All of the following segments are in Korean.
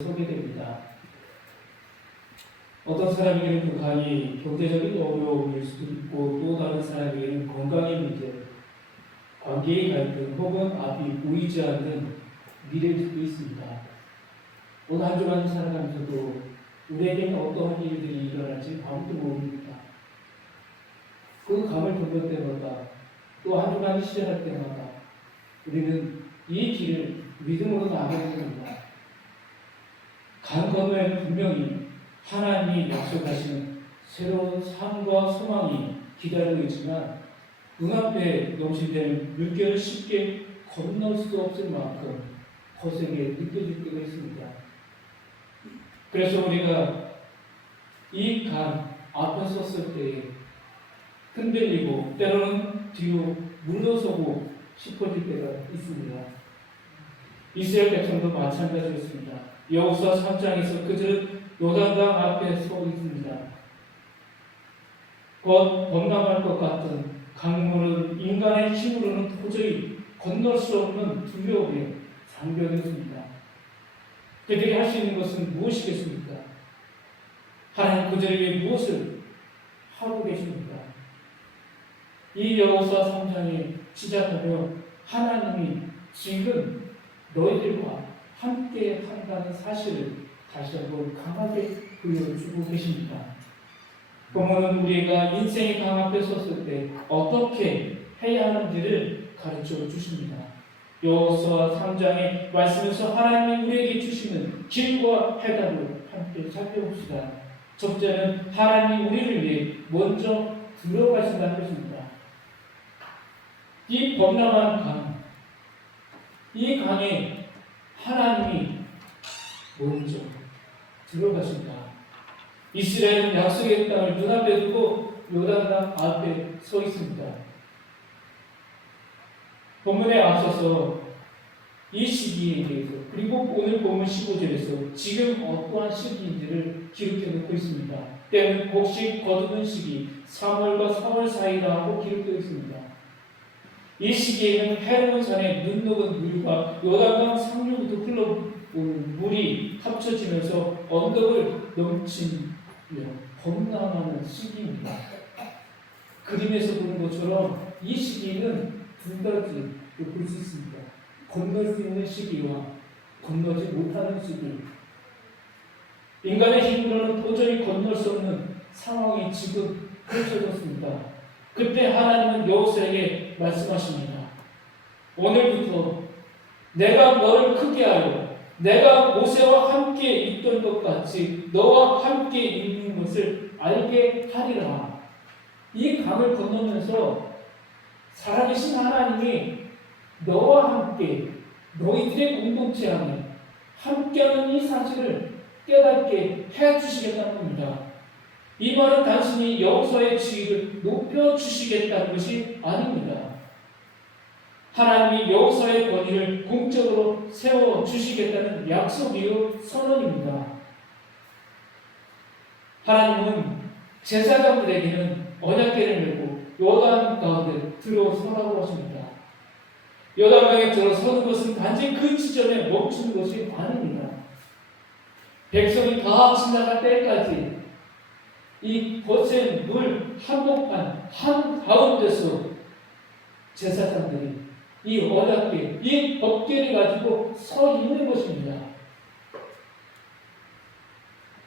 소개됩니다. 어떤 사람에게는 그 강이 경제적인 어려움일 수도 있고 또 다른 사람에게는 건강의 문제, 관계의 갈등 혹은 앞이 보이지 않는 미래일 수도 있습니다. 오늘 한 주간 살아가면서도 우리에게는 어떠한 일들이 일어날지 아무도 모릅니다. 그 감을 돋을 때마다 또 한 주간이 시작할 때마다 우리는 이 길을 믿음으로 나가야 됩니다. 강 건너에는 분명히 하나님이 약속하시는 새로운 삶과 소망이 기다리고 있지만 눈앞에 넘실대는 물결을 쉽게 건널 수 없을 만큼 거세게 느껴질 때가 있습니다. 그래서 우리가 이 강 앞에 섰을 때에 흔들리고 때로는 뒤로 물러서고 싶어질 때가 있습니다. 이스라엘 백성도 마찬가지였습니다. 여호수아 3장에서 그들은 요단강 앞에 서 있습니다. 곧 범람할 것 같은 강물은 인간의 힘으로는 도저히 건널 수 없는 두려움에 잠겨있습니다. 그들이 할 수 있는 것은 무엇이겠습니까? 하나님 그들을 위해 무엇을 하고 계십니까? 이 여호수아 3장에 시작하며 하나님이 지금 너희들과 함께 한다는 사실을 다시 한번 강하게 보여주고 계십니다. 본문은 우리가 인생의 강 앞에 섰을 때 어떻게 해야 하는지를 가르쳐 주십니다. 여호수아 3장의 말씀에서 하나님이 우리에게 주시는 길과 해답을 함께 살펴봅시다. 첫째는 하나님이 우리를 위해 먼저 들어가신다는 것입니다. 이 범람한 강, 이 강에 하나님이 먼저 들어가신다. 이스라엘은 약속의 땅을 눈앞에 두고 요단강 앞에 서 있습니다. 본문에 앞서서 이 시기에 대해서 그리고 오늘 본문 15절에서 지금 어떠한 시기인지를 기록해 놓고 있습니다. 때는 곡식 거두는 시기 3월과 4월 사이라고 기록되어 있습니다. 이 시기에는 헤르몬 산의 눈 녹은 물과 요단강 상류부터 흘러오는 물이 합쳐지면서 언덕을 넘치며 범람하는 시기입니다. 그림에서 보는 것처럼 이 시기는 두 가지로 볼 수 있습니다. 건널 수 있는 시기와 건너지 못하는 시기. 인간의 힘으로는 도저히 건널 수 없는 상황이 지금 펼쳐졌습니다. 그때 하나님은 여호수아에게 말씀하십니다. 오늘부터 내가 너를 크게 하여 내가 모세와 함께 있던 것 같이 너와 함께 있는 것을 알게 하리라. 이 강을 건너면서 살아계신 하나님이 너와 함께 너희들의 공동체 안에 함께하는 이 사실을 깨닫게 해주시겠다는 겁니다. 이 말은 단순히 여호수아의 지위를 높여주시겠다는 것이 아닙니다. 하나님이 여호수아의 권위를 공적으로 세워주시겠다는 약속이요 선언입니다. 하나님은 제사장들에게는 언약궤를 메고 요단 가운데 들어서라고 하십니다. 요단강에 들어서는 것은 단지 그 지점에 멈추는 것이 아닙니다. 백성이 다 지나갈 때까지 이 거센 물 한복판 한가운데서 제사장들이 이 언약궤, 이 법궤를 가지고 서 있는 것입니다.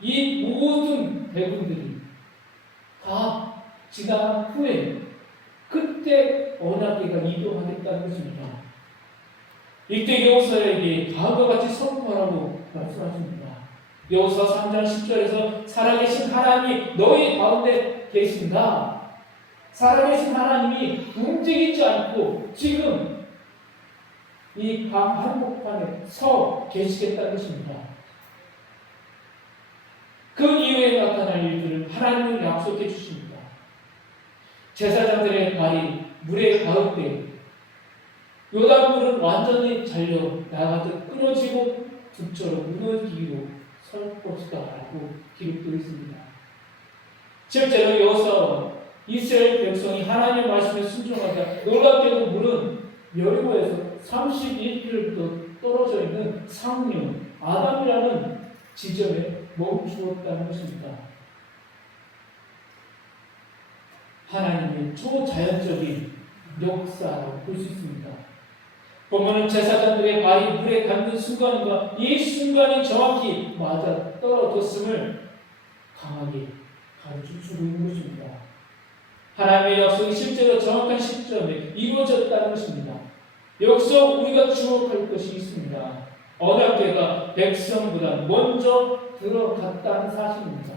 이 모든 대군들이 다 지나간 후에 그때 언약궤가 이동하겠다는 것입니다. 이때 여호수아에게 다음과 같이 선포하라고 말씀하십니다. 여호수아 3장 10절에서 살아계신 하나님이 너희 가운데 계신다. 살아계신 하나님이 움직이지 않고 지금 이 강 한복판에 서 계시겠다는 것입니다. 그 이후에 나타날 일들을 하나님은 약속해 주십니다. 제사장들의 발이 물에 닿을 때 요단물은 완전히 잘려 나가듯 끊어지고 둑처럼 무너지기로 설 것이다 라고 기록되어 있습니다. 실제로 여호수아와 이스라엘 백성이 하나님의 말씀에 순종하자 놀랍게도 물은 여리고에서 31km 떨어져 있는 상류 아담이라는 지점에 멈추었다는 것입니다. 하나님의 초자연적인 역사라고 볼 수 있습니다. 보면은 제사장들의 발이 물에 닿는 순간과 이 순간이 정확히 맞아 떨어졌음을 강하게 가르쳐주고 있는 것입니다. 하나님의 약속이 실제로 정확한 시점에 이루어졌다는 것입니다. 여기서 우리가 주목할 것이 있습니다. 언약궤가 백성보다 먼저 들어갔다는 사실입니다.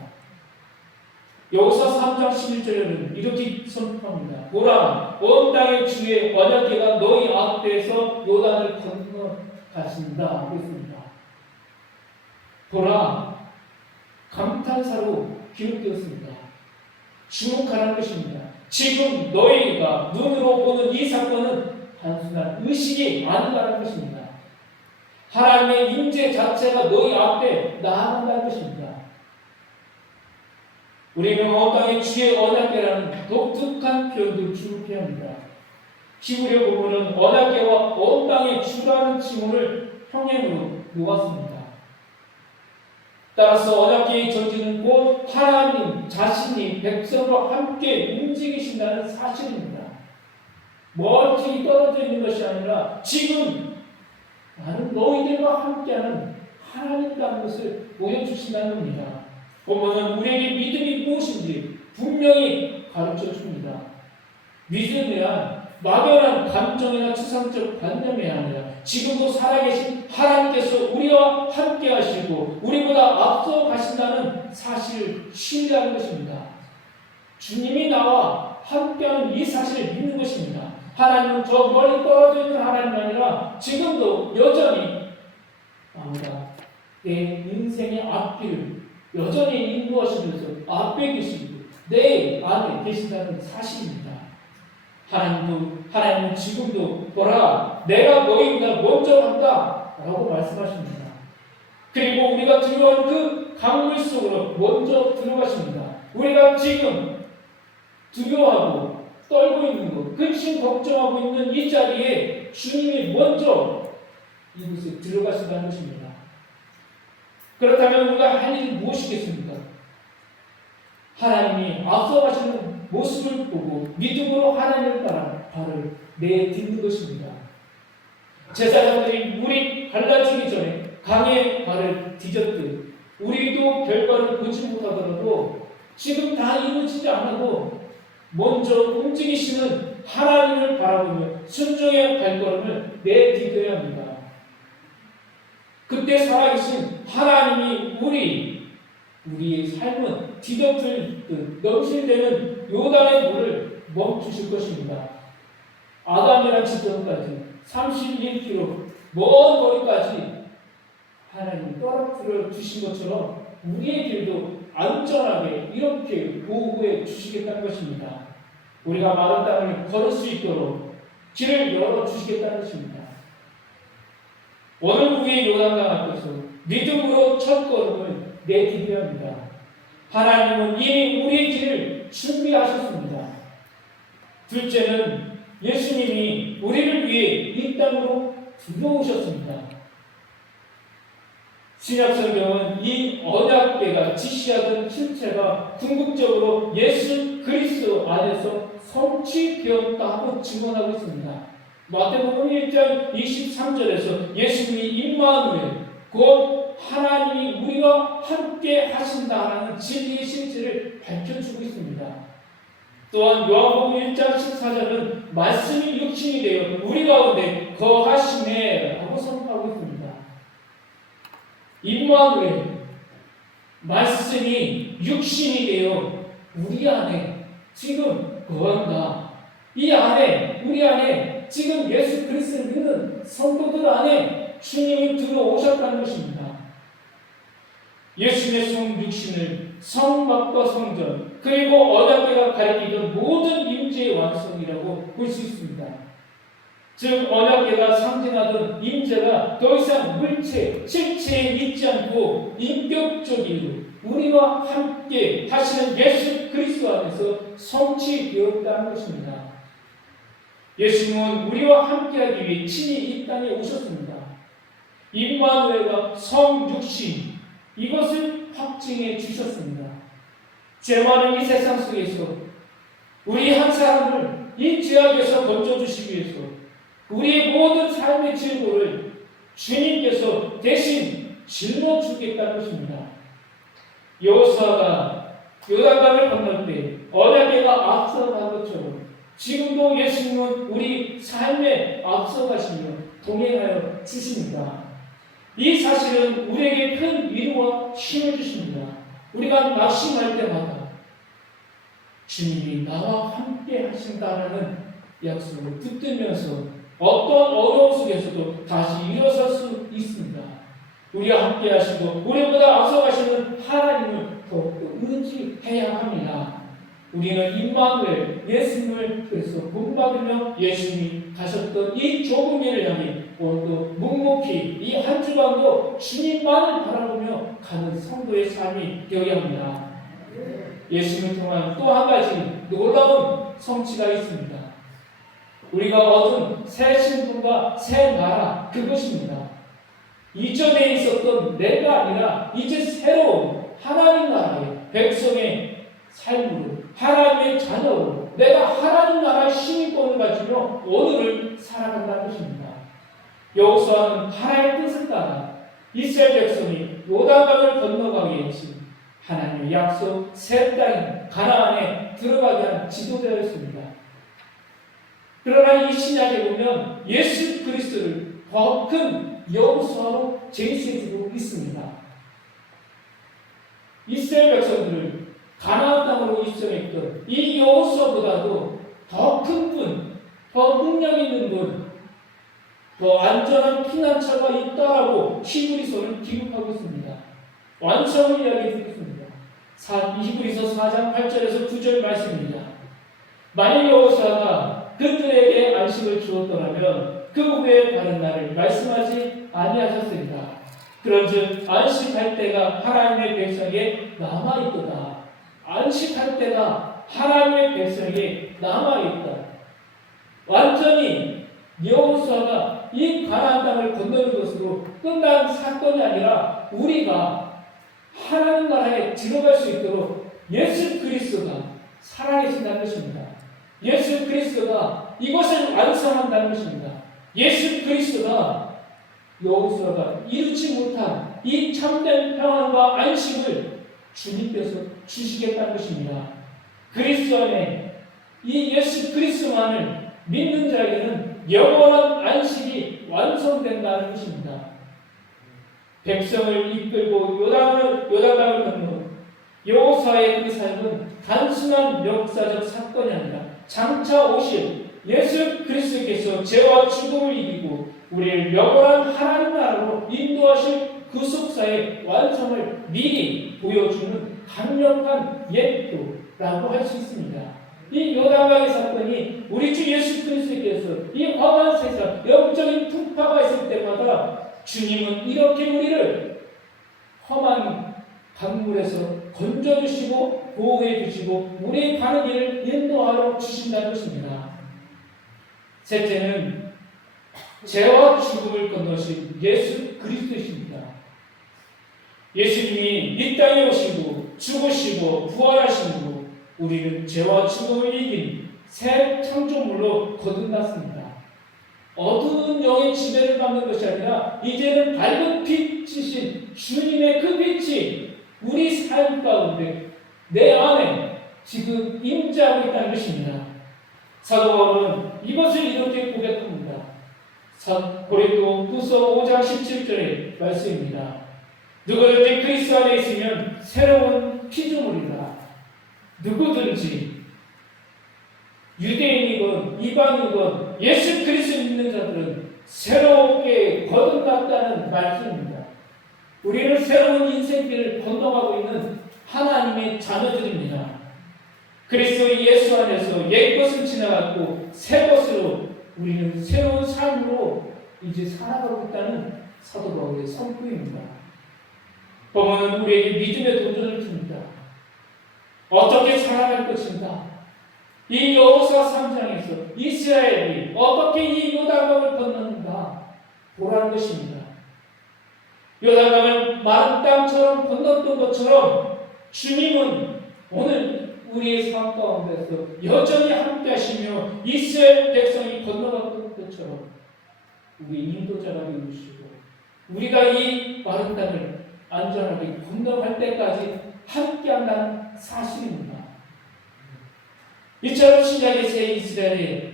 여기서 3장 11절에는 이렇게 선포합니다. 보라, 온 땅의 주의 언약궤가 너희 앞에서 요단을 건너가신다. 그랬습니다. 보라, 감탄사로 기록되었습니다. 주목하는 것입니다. 지금 너희가 눈으로 보는 이 사건은 단순한 의식이 아니라는 것입니다. 하나님의 임재 자체가 너희 앞에 나아간다는 것입니다. 우리는 온 땅의 주의 언약궤라는 독특한 표현도 주목해야 합니다. 히브리어 부분은 언약궤와 온 땅의 주라는 징후를 평행으로 놓았습니다. 따라서 언약궤의 전지는 곧 하나님 자신이 백성과 함께 움직이신다는 사실입니다. 멀리 떨어져 있는 것이 아니라 지금 나는 너희들과 함께하는 하나님이라는 것을 보여주신다는 겁니다. 보면은 우리에게 믿음이 무엇인지 분명히 가르쳐 줍니다. 믿음에 대한 막연한 감정이나 추상적 관념이 아니라 지금도 살아계신 하나님께서 우리와 함께 하시고 우리보다 앞서 가신다는 사실을 신뢰하는 것입니다. 주님이 나와 함께하는 이 사실을 믿는 것입니다. 하나님은 저 멀리 떨어져 있는 하나님이 아니라 지금도 여전히 나보다 내 인생의 앞길을 여전히 인도하시면서 앞에 계시고 내 안에 계신다는 사실입니다. 하나님은 지금도 보라, 내가 너희보다 먼저 간다 라고 말씀하십니다. 그리고 우리가 들어간 그 강물 속으로 먼저 들어가십니다. 우리가 지금 두려워하고 떨고 있는 것, 근심 걱정하고 있는 이 자리에 주님이 먼저 이곳에 들어가신다는 것입니다. 그렇다면 우리가 할 일이 무엇이겠습니까? 하나님이 앞서 가시는 모습을 보고 믿음으로 하나님을 따라 발을 내딛는 것입니다. 제사장들이 물이 갈라지기 전에 강에 발을 디뎠듯 우리도 결과를 보지 못하더라도 지금 다 이루어지지 않아도 먼저 움직이시는 하나님을 바라보며 순종의 발걸음을 내디뎌야 합니다. 그때 살아계신 하나님이 우리의 삶은 뒤덮을 듯 넘실대는 요단의 물을 멈추실 것입니다. 아담이란 지점까지 31km 먼 거리까지 하나님이 떨어뜨려 주신 것처럼 우리의 길도 안전하게 이렇게 보호해 주시겠다는 것입니다. 우리가 마른 땅을 걸을 수 있도록 길을 열어주시겠다는 것입니다. 오늘 우리의 요단강 앞에서 믿음으로 첫걸음을 내디뎌야 합니다. 하나님은 이미 우리의 길을 준비하셨습니다. 둘째는 예수님이 우리를 위해 이 땅으로 들어오셨습니다. 신약성경은 이 언약궤가 지시하던 실체가 궁극적으로 예수 그리스도 안에서 성취되었다고 증언하고 있습니다. 마태복음 1장 23절에서 예수님이 임마누엘 곧 하나님이 우리와 함께 하신다라는 진리의 실체를 밝혀주고 있습니다. 또한 요한복음 1장 14절은 말씀이 육신이 되어 우리 가운데 거하시네 라고 선포하고 있습니다. 임마누엘 말씀이 육신이 되어 우리 안에 지금 거한다. 이 안에 우리 안에 지금 예수 그리스도를 믿는 성도들 안에 주님이 들어오셨다는 것입니다. 예수님의 성육신을 성막과 성전 그리고 언약궤가 가리키던 모든 임재의 완성이라고 볼 수 있습니다. 즉 언약궤가 상징하던 임재가 더 이상 물체, 실체에 있지 않고 인격적이고 우리와 함께 하시는 예수 그리스도 안에서 성취되었다는 것입니다. 예수님은 우리와 함께하기 위해 친히 이 땅에 오셨습니다. 임마누엘과 성육신 이것을 확증해 주셨습니다. 죄 많은 이 세상 속에서 우리 한 사람을 이 죄악에서 건져주시기 위해서 우리의 모든 삶의 질고를 주님께서 대신 짊어지겠다는 것입니다. 여호수아가 요단강을 건널 때 언약궤가 앞서간 것처럼 지금도 예수님은 우리 삶에 앞서가시며 동행하여 주십니다. 이 사실은 우리에게 큰 위로와 힘을 주십니다. 우리가 낙심할 때마다 주님이 나와 함께 하신다라는 약속을 붙들면서 어떤 어려움 속에서도 다시 일어설 수 있습니다. 우리와 함께 하시고 우리보다 앞서가시는 하나님을 더욱더 의지해야 합니다. 우리는 임마누엘 예수님을 그래서 본받으며 예수님이 가셨던 이 좁은 길을 향해 오늘도 묵묵히 이 한 주간도 주님만을 바라보며 가는 성도의 삶이 되어야 합니다. 예수님을 통한 또 한 가지 놀라운 성취가 있습니다. 우리가 얻은 새 신분과 새 나라, 그것입니다. 이전에 있었던 내가 아니라 이제 새로운 하나님 나라의 백성의 삶으로, 하나님의 자녀로 내가 하나님 나라의 시민권을 가지며 오늘을 살아간다는 것입니다. 여호수아는 하나님의 뜻을 따라 이스라엘 백성이 요단강을 건너가게 해주신 하나님의 약속 새 땅인 가나안에 들어가게 한 지도자였습니다. 그러나 이 신약에 보면 예수 그리스도를 더 큰 여호수아로 제시해주고 있습니다. 이스라엘 백성들을 가나안 땅으로 입성했던 이 여호수아보다도 더 큰 분, 더 능력 있는 분, 더 안전한 피난처가 있다라고 히브리서는 기록하고 있습니다. 완성을 이야기해 주겠습니다. 히브리서 4장 8절에서 9절 말씀입니다. 만일 여호수아가 그들에게 안식을 주었더라면 그 후에 다른 날을 말씀하지 아니하셨습니다. 그런즉 안식할 때가 하나님의 백성에게 남아있도다. 안식할 때가 하나님의 백성에게 남아있다. 완전히 여호수아가 이 가나안 땅을 건너는 것으로 끝난 사건이 아니라 우리가 하나님 나라에 들어갈 수 있도록 예수 그리스도가 살아계신다는 것입니다. 예수 그리스도가 이것을 완성한다는 것입니다. 예수 그리스도가 여호수아가 이루지 못한 이 참된 평안과 안식을 주님께서 주시겠다는 것입니다. 그리스도 안에 이 예수 그리스도만을 믿는 자에게는 영원한 안식이 완성된다는 것입니다. 백성을 이끌고 요단강을 건너 여호수아의 그 삶은 단순한 역사적 사건이 아니라 장차 오실 예수 그리스도께서 죄와 죽음을 이기고 우리를 영원한 하나님 나라로 인도하실 구속사의 완성을 미리 보여주는 강력한 예표라고 할 수 있습니다. 이 요단강의 사건이 우리 주 예수 그리스도께서 이 험한 세상 영적인 풍파가 있을 때마다 주님은 이렇게 우리를 험한 강물에서 건져주시고 보호해주시고 우리의 가는 길을 인도하여 주신다는 것입니다. 셋째는 죄와 죽음을 건너신 예수 그리스도이십니다. 예수님이 이 땅에 오시고 죽으시고 부활하시고 우리는 죄와 죽음을 이긴 새 창조물로 거듭났습니다. 어두운 영의 지배를 받는 것이 아니라 이제는 밝은 빛이신 주님의 그 빛이 우리 삶 가운데 내 안에 지금 임재하고 있다는 것입니다. 사도 바울은 이것을 이렇게 고백합니다. 고린도후서 5장 17절의 말씀입니다. 누구든지 그리스도 안에 있으면 새로운 피조물이라. 누구든지 유대인이건 이방이건 예수 그리스도 믿는 자들은 새롭게 거듭났다는 말씀입니다. 우리는 새로운 인생길을 건너가고 있는 하나님의 자녀들입니다. 그리스도 예수 안에서 옛것은 지나갔고 새 것으로 우리는 새로운 삶으로 이제 살아가고 있다는 사도 바울의 선포입니다. 본문은 우리에게 믿음의 도전을 줍니다. 어떻게 살아갈 것인가? 이 여호수아 3장에서 이스라엘이 어떻게 이 요단강을 건너는가 보라는 것입니다. 요단강을 마른 땅처럼 건넜던 것처럼 주님은 오늘 우리의 삶 가운데서 여전히 함께 하시며 이스라엘 백성이 건너갔던 것처럼 우리 인도자가 되어주시고 우리가 이 마른 땅을 안전하게 건너갈 때까지 함께한다는 사실입니다. 이처럼 신약의 새 이스라엘에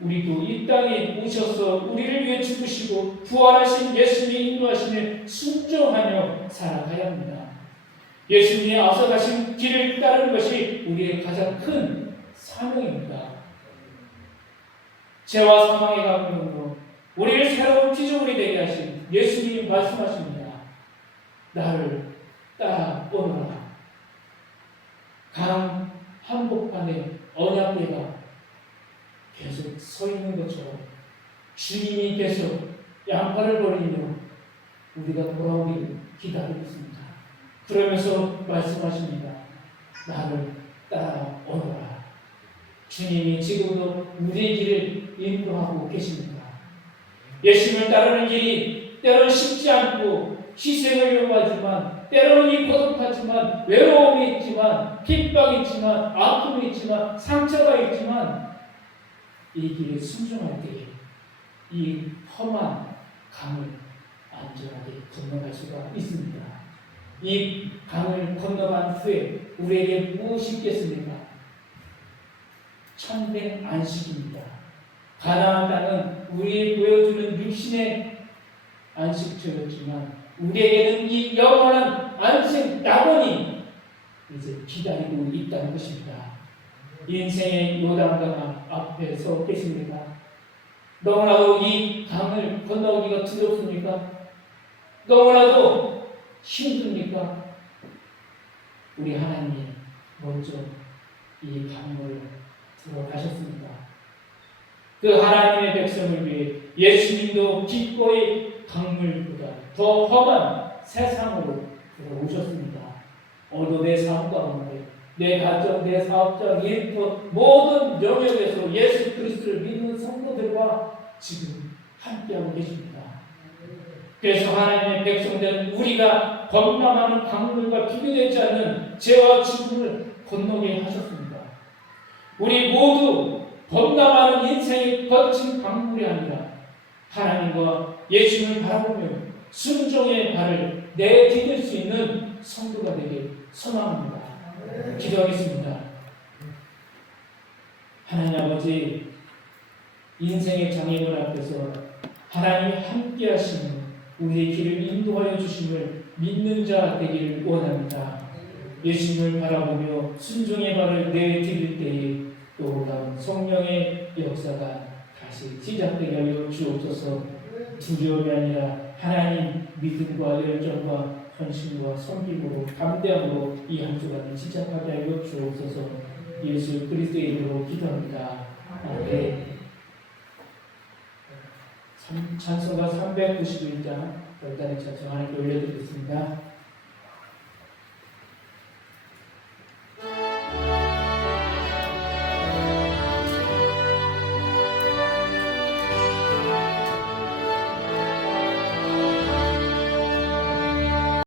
우리도 이 땅에 오셔서 우리를 위해 죽으시고 부활하신 예수님이 인도하시며 순종하며 살아가야 합니다. 예수님이 앞서 가신 길을 따르는 것이 우리의 가장 큰 사명입니다. 죄와 사망의 강령으로 우리를 새로운 피조물이 되게 하신 예수님이 말씀하십니다. 나를 따라오너라. 강 한복판에 언약궤가 계속 서 있는 것처럼 주님이 계속 양팔을 벌리며 우리가 돌아오기를 기다리고 있습니다. 그러면서 말씀하십니다. 나를 따라오너라. 주님이 지금도 우리의 길을 인도하고 계십니다. 예수님을 따르는 길이 때로는 쉽지 않고 희생을 요구하지만 때로는 이 고독하지만 외로움이 있지만 핍박이 있지만 아픔이 있지만 상처가 있지만 이 길에 순종할 때에 이 험한 강을 안전하게 건너갈 수가 있습니다. 이 강을 건너간 후에 우리에게 무엇이 있겠습니까? 참된 안식입니다. 가나안 땅은 우리에게 보여주는 육신의 안식처였지만 우리에게는 이 영원한 안식 낙원이 이제 기다리고 있다는 것입니다. 인생의 요단강 앞에 서 계십니까? 너무나도 이 강을 건너기가 두렵습니까? 너무나도 힘듭니까? 우리 하나님 먼저 이 강을 들어가셨습니다. 그 하나님의 백성을 위해 예수님도 기꺼이 강물보다 더 험한 세상으로 들어오셨습니다. 오늘 내 삶 가운데 내 가정, 내 사업장, 일터 모든 영역에서 예수 그리스도를 믿는 성도들과 지금 함께하고 계십니다. 그래서 하나님의 백성된 우리가 범람하는 강물과 비교되지 않는 죄와 죽음을 건너게 하셨습니다. 우리 모두 범람하는 인생의 거친 강물이 아니라 하나님과 예수님을 바라보며 순종의 발을 내디딜 수 있는 성도가 되길 소망합니다. 기도하겠습니다. 하나님 아버지, 인생의 장애물 앞에서 하나님이 함께 하시며 우리의 길을 인도하여 주심을 믿는 자 되기를 원합니다. 예수님을 바라보며 순종의 발을 내디딜 때에 또 다른 성령의 역사가 다시 시작되게 하여 주옵소서. 두려움이 아니라 하나님 믿음과 열정과 헌신과 섬김으로 감대함으로 이 한 주간을 시작하게 하여 주옵소서. 예수 그리스도의 이름으로 기도합니다. 아멘. 찬송가 391장 별단의 찬송 하나님께 올려드리겠습니다.